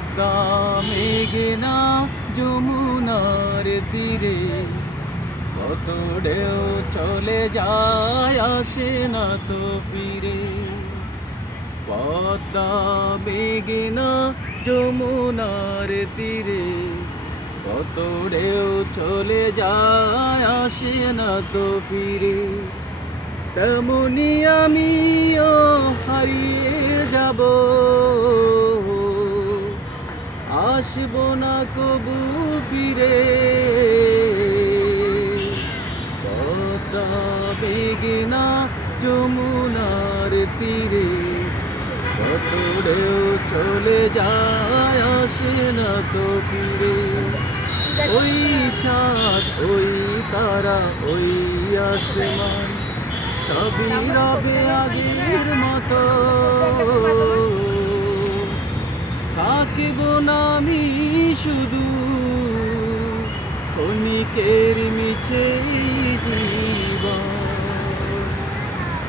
পদ্মা মেঘনা যমুনার তীরে কত ঢেউ চলে যায় আসে না তো ফিরে। পদ্মা মেঘনা যমুনার তীরে কত ঢেউ চলে যায় আসে না তো ফিরে। তেমনি আমিও হারিয়ে যাব, আসব না কবু ফিরে। পদ্মা মেঘনা যমুনার তীরে কত ঢেউ চলে যায় আসে না তো ফিরে। ওই চাঁদ ওই তারা ওই আসমান সবই রবে আগের মতো, থাকিব না আমি শুধু ক্ষণিকের মিছে